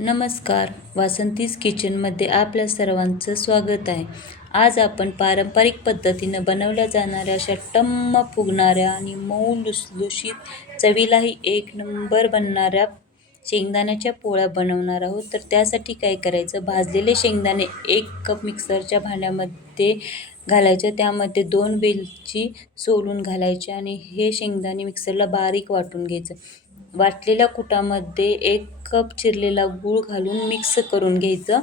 नमस्कार, वासंतीज किचनमध्ये आपल्या सर्वांचं स्वागत आहे. आज आपण पारंपरिक पद्धतीनं बनवल्या जाणाऱ्या अशा टम्म फुगणाऱ्या आणि मऊ लुसलुशीत चवीलाही एक नंबर बनणाऱ्या शेंगदाण्याच्या पोळ्या बनवणार आहोत. तर त्यासाठी काय करायचं, भाजलेले शेंगदाणे 1 कप मिक्सरच्या भांड्यामध्ये घालायचं. त्यामध्ये 2 वेलची सोलून घालायचे आणि हे शेंगदाणे मिक्सरला बारीक वाटून घ्यायचं. वाटलेल्या कुटामध्ये 1 कप चिरलेला गूळ घालून मिक्स करून घ्यायचं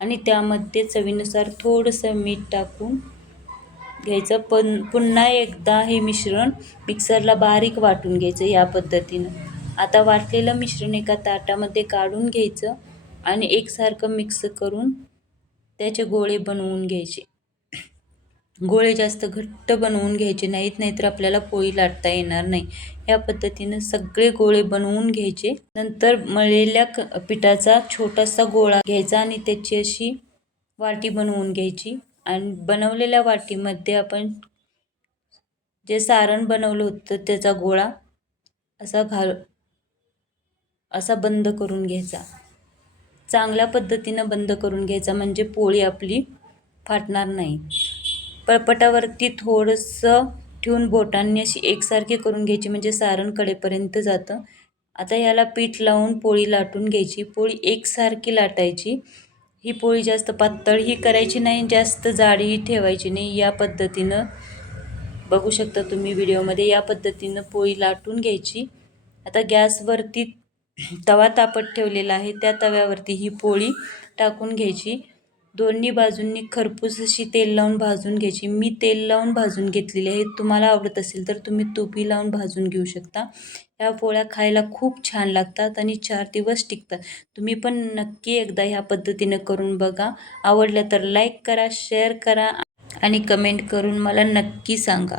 आणि त्यामध्ये चवीनुसार थोडंसं मीठ टाकून घ्यायचं. पुन्हा एकदा हे मिश्रण मिक्सरला बारीक वाटून घ्यायचं या पद्धतीनं. आता वाटलेलं मिश्रण एका ताटामध्ये काढून घ्यायचं आणि एकसारखं मिक्स करून त्याचे गोळे बनवून घ्यायचे. गोळे जास्त घट्ट बनवून घ्यायचे नाहीत, नाहीतर आपल्याला पोळी लाटता येणार नाही. या पद्धतीनं सगळे गोळे बनवून घ्यायचे. नंतर मळलेल्या पिठाचा छोटासा गोळा घ्यायचा आणि त्याची अशी वाटी बनवून घ्यायची आणि बनवलेल्या वाटीमध्ये आपण जे सारण बनवलं होतं त्याचा गोळा असा बंद करून घ्यायचा. चांगल्या पद्धतीनं बंद करून घ्यायचा, म्हणजे पोळी आपली फाटणार नाही. पळपटावरती थोडंसं ठेवून बोटांनी अशी एकसारखी करून घ्यायची, म्हणजे सारण कडेपर्यंत जातं. आता याला पीठ लावून पोळी लाटून घ्यायची. पोळी एकसारखी लाटायची. ही पोळी जास्त पातळही करायची नाही, जास्त जाडही ठेवायची नाही. या पद्धतीनं बघू शकता तुम्ही व्हिडिओमध्ये, या पद्धतीनं पोळी लाटून घ्यायची. आता गॅसवरती तवा तापत ठेवलेला आहे, त्या तव्यावरती ही पोळी टाकून घ्यायची. दोन्ही बाजूंनी खरपूस अशी तेल लावून भाजून घ्यायची. मी तेल लावून भाजून घेतलेली आहे. तुम्हाला आवडत असेल तर तुम्ही तूपही लावून भाजून घेऊ शकता. ह्या पोळ्या खायला खूप छान लागतात आणि 4 दिवस टिकतात. तुम्ही पण नक्की एकदा ह्या पद्धतीनं करून बघा. आवडल्या तर लाईक करा, शेअर करा आणि कमेंट करून मला नक्की सांगा.